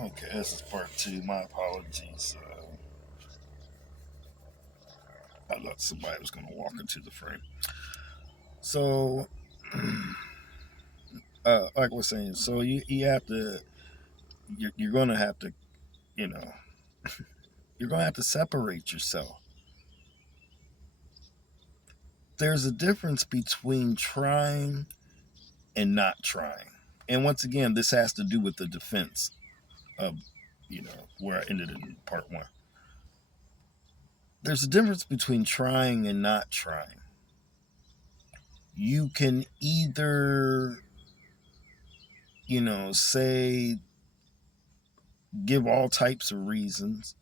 Okay, this is part two. My apologies. I thought somebody was going to walk into the frame. So, like I was saying, so you have to, you're going to have to, you know, you're going to have to separate yourself. There's a difference between trying and not trying. And once again, this has to do with the defense of, where I ended in part one. There's a difference between trying and not trying. You can either, say, give all types of reasons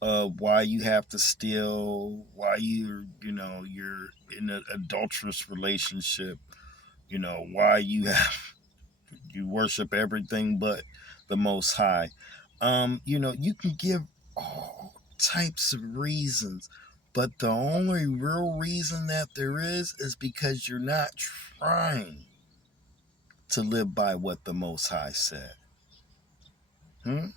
of why you have to steal, why you're in an adulterous relationship, why you worship everything but the Most High. You can give all types of reasons, but the only real reason that there is because you're not trying to live by what the Most High said. Hmm?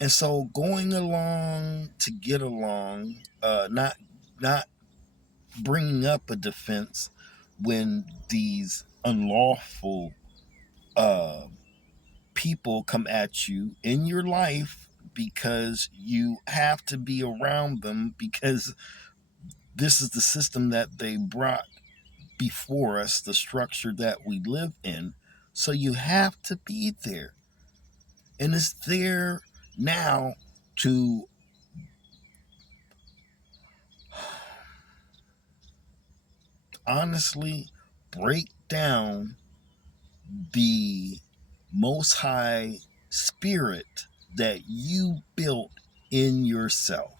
And so going along to get along, not bringing up a defense when these unlawful uh, people come at you in your life because you have to be around them because this is the system that they brought before us, the structure that we live in. So you have to be there. And it's there now to honestly break down the Most High spirit that you built in yourself.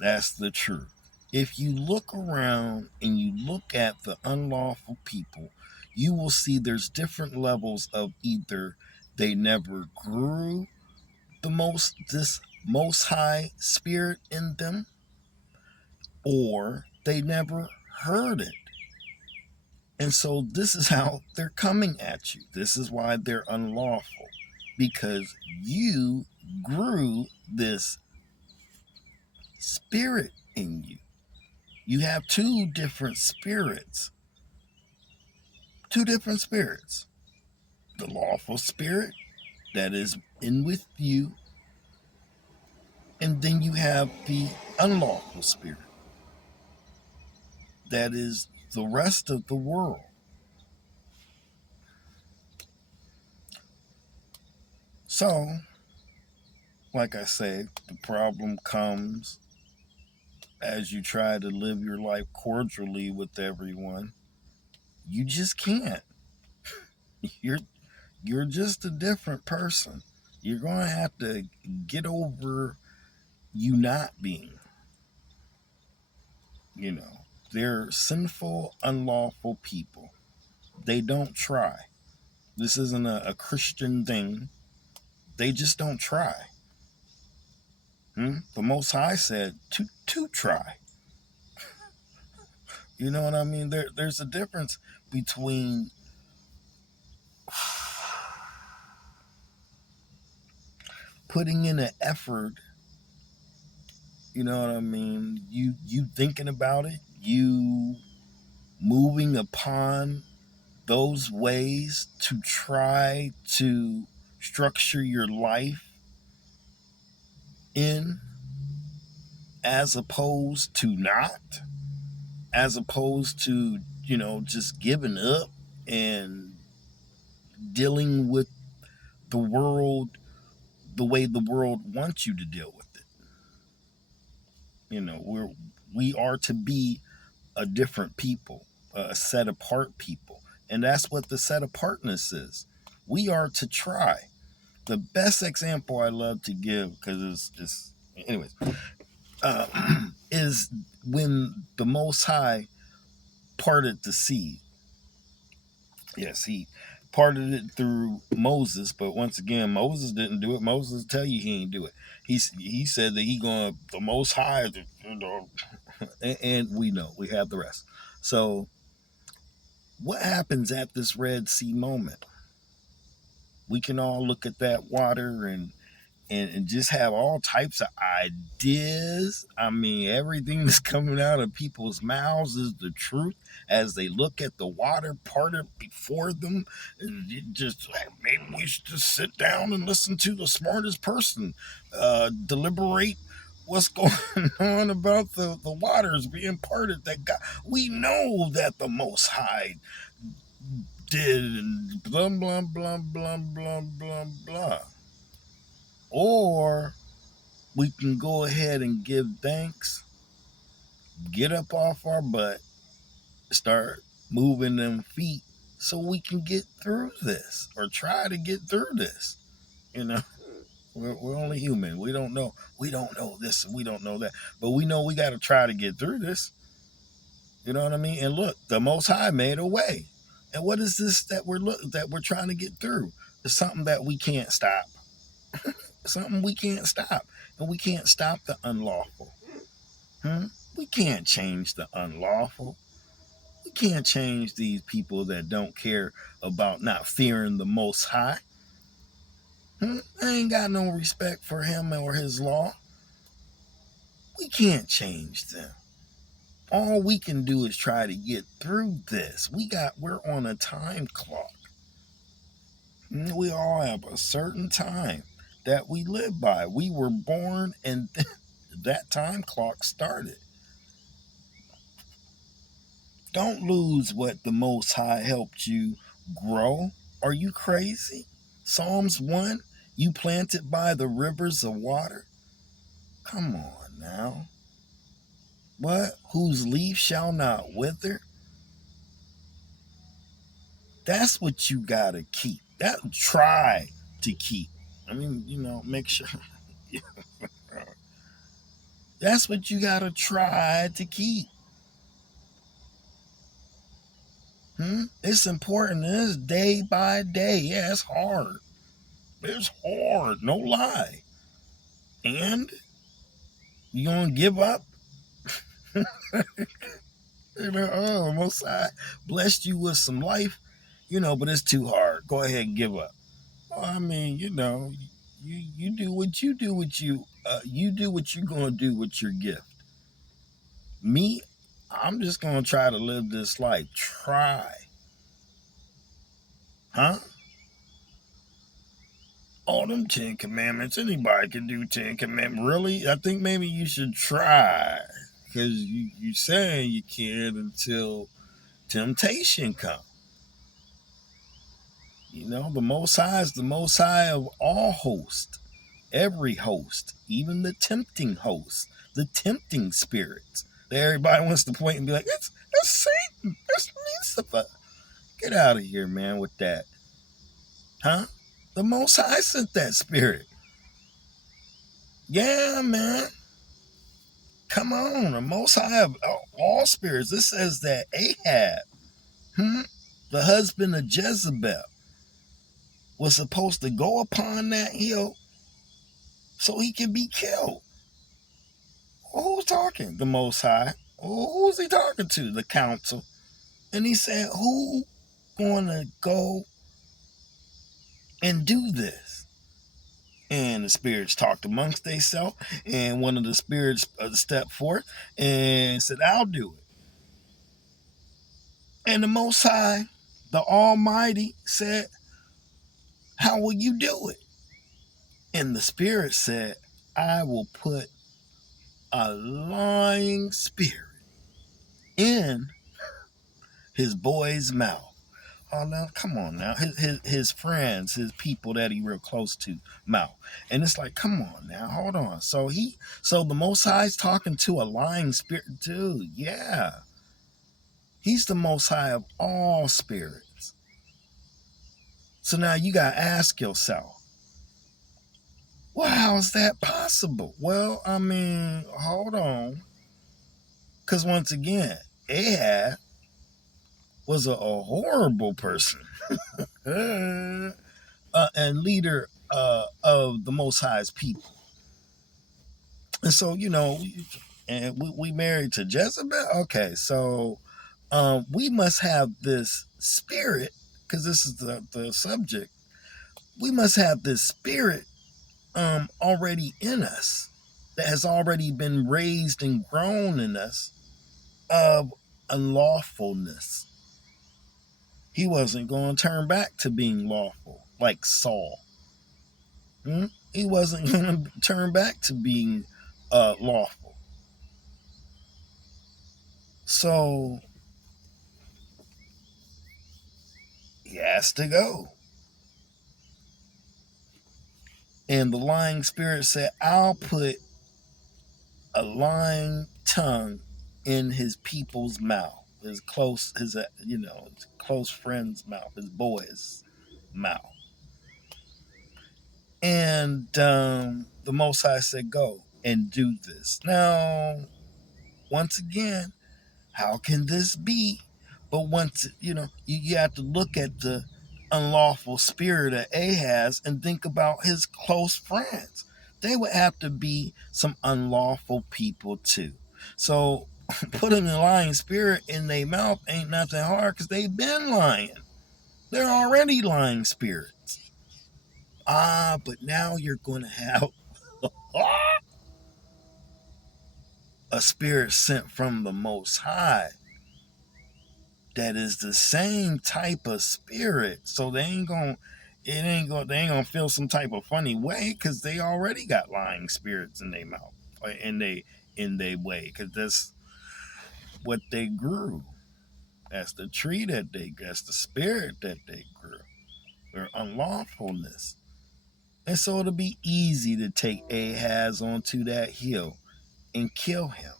That's the truth. If you look around and you look at the unlawful people, you will see there's different levels of either they never grew this most high spirit in them, or they never heard it. And so this is how they're coming at you. This is why they're unlawful. Because you grew this spirit in you. You have two different spirits. Two different spirits. The lawful spirit that is in with you, and then you have the unlawful spirit that is the rest of the world. So, like I say, the problem comes as you try to live your life cordially with everyone. You just can't. You're you're just a different person. You're going to have to get over you not being. You know, they're sinful, unlawful people. They don't try. This isn't a Christian thing. They just don't try. The Most High said to try. You know what I mean? There's a difference between putting in an effort. You know what I mean? You thinking about it, you moving upon those ways to try to structure your life in, as opposed to not, as opposed to, just giving up and dealing with the world the way the world wants you to deal with it. We are to be a different people, a set apart people. And that's what the set apartness is. We are to try. The best example I love to give, because it's just, anyways, uh, is when the Most High parted the sea. Yes, he parted it through Moses, but once again, Moses didn't do it. Moses tell you he ain't do it. He said that he going the Most High, and we know we have the rest. So what happens at this Red Sea moment? We can all look at that water and just have all types of ideas. I mean, everything that's coming out of people's mouths is the truth as they look at the water parted before them. And it just maybe we should just sit down and listen to the smartest person deliberate what's going on about the waters being parted. That God, we know that the Most High did, and blah blah blah blah blah blah blah. Or we can go ahead and give thanks, get up off our butt, start moving them feet so we can get through this or try to get through this. You know, we're only human. We don't know. We don't know this and we don't know that. But we know we got to try to get through this. You know what I mean? And look, the Most High made a way. And what is this that we're trying to get through? It's something that we can't stop. Something we can't stop. And we can't stop the unlawful. We can't change the unlawful. We can't change these people that don't care about not fearing the Most High. They ain't got no respect for him or his law. We can't change them. All we can do is try to get through this. We're on a time clock. We all have a certain time that we live by. We were born and that time clock started. Don't lose what the Most High helped you grow. Are you crazy? Psalms 1, you planted by the rivers of water. Come on now. What? Whose leaf shall not wither? That's what you gotta keep. That try to keep. I mean, make sure. That's what you gotta try to keep. It's important. It's day by day. Yeah, it's hard. It's hard, no lie. And you gonna give up? Most High blessed you with some life, but it's too hard. Go ahead and give up. Well, I mean, you do what you do with you do what you're gonna do with your gift. Me, I'm just gonna try to live this life. Try, huh? All them 10 Commandments. Anybody can do 10 Commandments. Really? I think maybe you should try. Because you saying you can until temptation comes. The Most High is the Most High of all hosts. Every host. Even the tempting hosts. The tempting spirits. That everybody wants to point and be like, that's Satan. That's Lucifer. Get out of here, man, with that. Huh? The Most High sent that spirit. Yeah, man. Come on. The Most High of all spirits. This says that Ahab, the husband of Jezebel, was supposed to go upon that hill so he can be killed. Who's talking? The Most High. Who's he talking to? The council. And he said, who gonna go and do this? And the spirits talked amongst themselves, and one of the spirits stepped forth and said, I'll do it. And the Most High, the Almighty, said, how will you do it? And the spirit said, I will put a lying spirit in his boy's mouth. Oh, now, come on now. His friends, his people that he real close to, mouth. And it's like, come on now, hold on. So the Most High's talking to a lying spirit. Dude, yeah. He's the Most High of all spirits. So now you got to ask yourself, well, how is that possible? Well, I mean, hold on. Because once again, Ahab was a horrible person and leader of the Most High's people. And so, we married to Jezebel. Okay, so we must have this spirit, because this is the subject. we must have this spirit already in us that has already been raised and grown in us of unlawfulness. He wasn't going to turn back to being lawful like Saul. He wasn't going to turn back to being lawful. So he has to go. And the lying spirit said, I'll put a lying tongue in his people's mouth, his close friend's mouth, his boy's mouth. And the Most High said, go and do this. Now, once again, how can this be? But once, you have to look at the unlawful spirit of Ahaz and think about his close friends. They would have to be some unlawful people too. So putting a lying spirit in their mouth ain't nothing hard because they've been lying. They're already lying spirits. But now you're going to have a spirit sent from the Most High that is the same type of spirit. So they ain't gonna feel some type of funny way because they already got lying spirits in their mouth, in their way, because that's what they grew. That's the tree that's the spirit that they grew. Their unlawfulness. And so it'll be easy to take Ahaz onto that hill and kill him.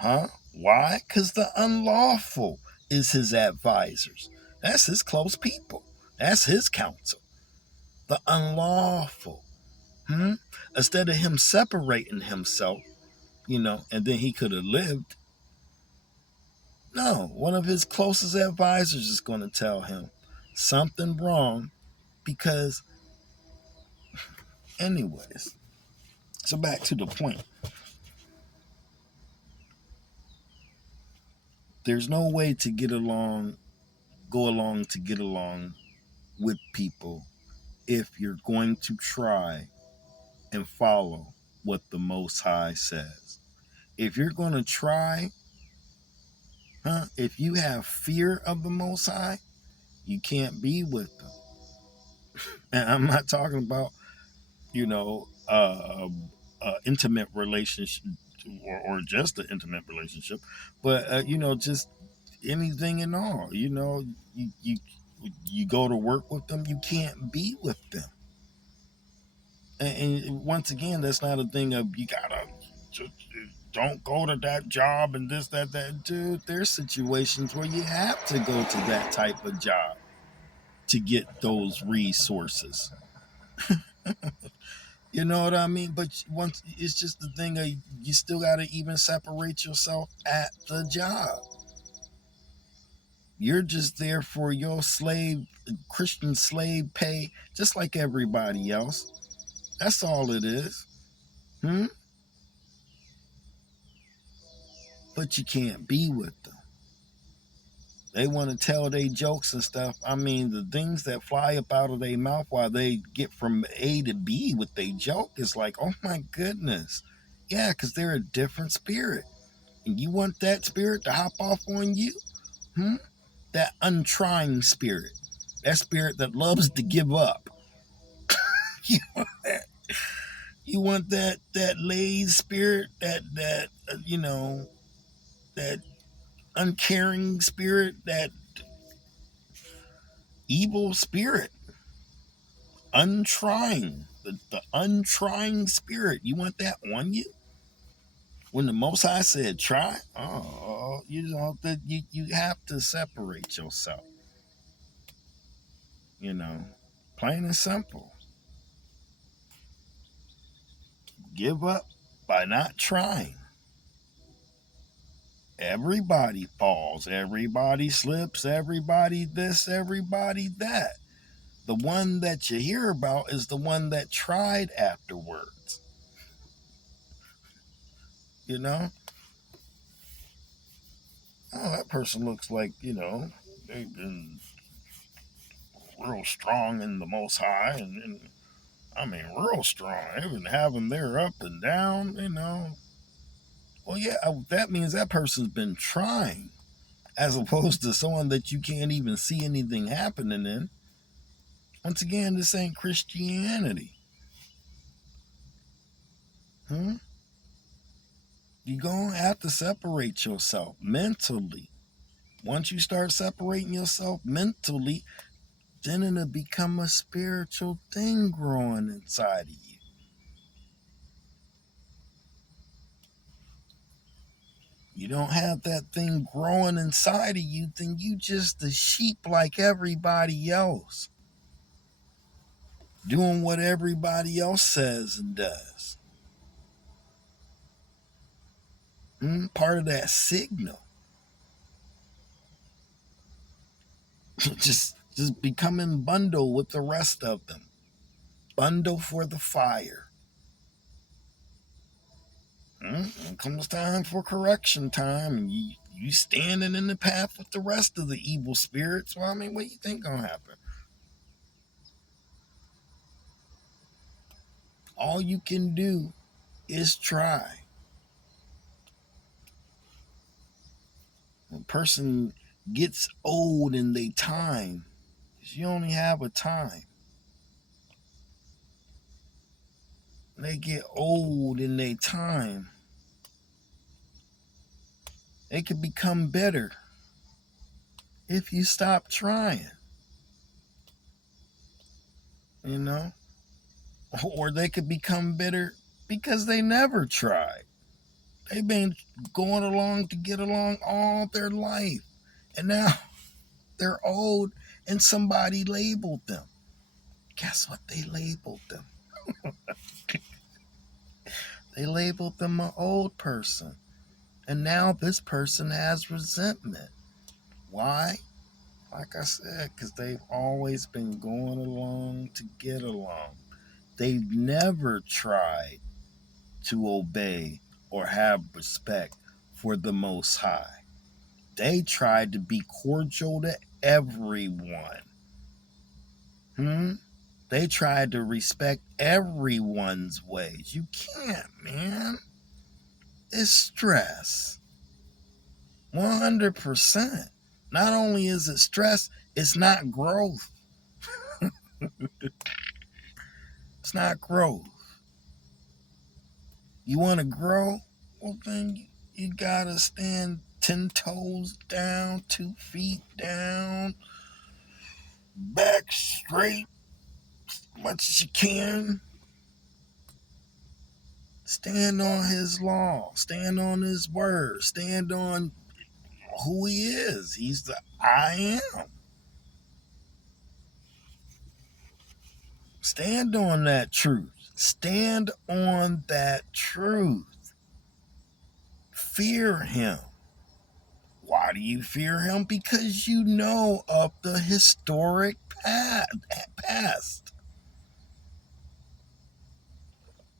Huh? Why? Because the unlawful is his advisors. That's his close people. That's his counsel. The unlawful. Instead of him separating himself, and then he could have lived. No, one of his closest advisors is going to tell him something wrong because, anyways. So back to the point. There's no way to go along to get along with people if you're going to try and follow what the Most High says. If you're going to try, if you have fear of the Most High, you can't be with them. And I'm not talking about, intimate relationship or just an intimate relationship, but, just anything and all. You go to work with them, you can't be with them. And once again, that's not a thing of you gotta just don't go to that job and this, that. Dude, there's situations where you have to go to that type of job to get those resources. You know what I mean? But once it's just the thing of you still gotta even separate yourself at the job. You're just there for your Christian slave pay, just like everybody else. That's all it is. But you can't be with them. They want to tell their jokes and stuff. I mean, the things that fly up out of their mouth while they get from A to B with their joke is like, oh my goodness. Yeah, because they're a different spirit. And you want that spirit to hop off on you? That untrying spirit. That spirit that loves to give up. You want that? You want that lazy spirit, that that uncaring spirit, that evil spirit, untrying, the untrying spirit. You want that on you? When the Most High said try, you have to separate yourself. Plain and simple. Give up by not trying. Everybody falls, everybody slips, everybody this, everybody that. The one that you hear about is the one that tried afterwards. Oh, that person looks like, they've been real strong in the Most High, and I mean, real strong. They've been having their up and down. Well, yeah, that means that person's been trying, as opposed to someone that you can't even see anything happening in. Once again, this ain't Christianity. You're going to have to separate yourself mentally. Once you start separating yourself mentally, then it'll become a spiritual thing growing inside of you. You don't have that thing growing inside of you, then you just a sheep like everybody else, doing what everybody else says and does. Part of that signal. just becoming bundle with the rest of them. Bundle for the fire. It comes time for correction time, and you standing in the path with the rest of the evil spirits. Well, I mean, what do you think gonna happen? All you can do is try. When a person gets old in their time, you only have a time. When they get old in their time, they could become better if you stop trying. Or they could become better because they never tried. They've been going along to get along all their life. And now they're old and somebody labeled them. Guess what they labeled them? They labeled them an old person. And now this person has resentment. Why? Like I said, because they've always been going along to get along. They've never tried to obey or have respect for the Most High. They tried to be cordial to everyone. They tried to respect everyone's ways. You can't, man. It's stress. 100%. Not only is it stress, it's not growth. It's not growth. You want to grow? Well, then you gotta stand 10 toes down, 2 feet down, back straight as much as you can. Stand on his law, stand on his word, stand on who he is. He's the I am. Stand on that truth. Stand on that truth. Fear him. Why do you fear him? Because you know of the historic past.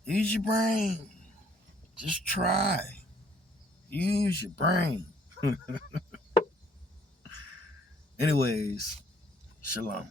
Use your brain. Just try. Use your brain. Anyways, shalom.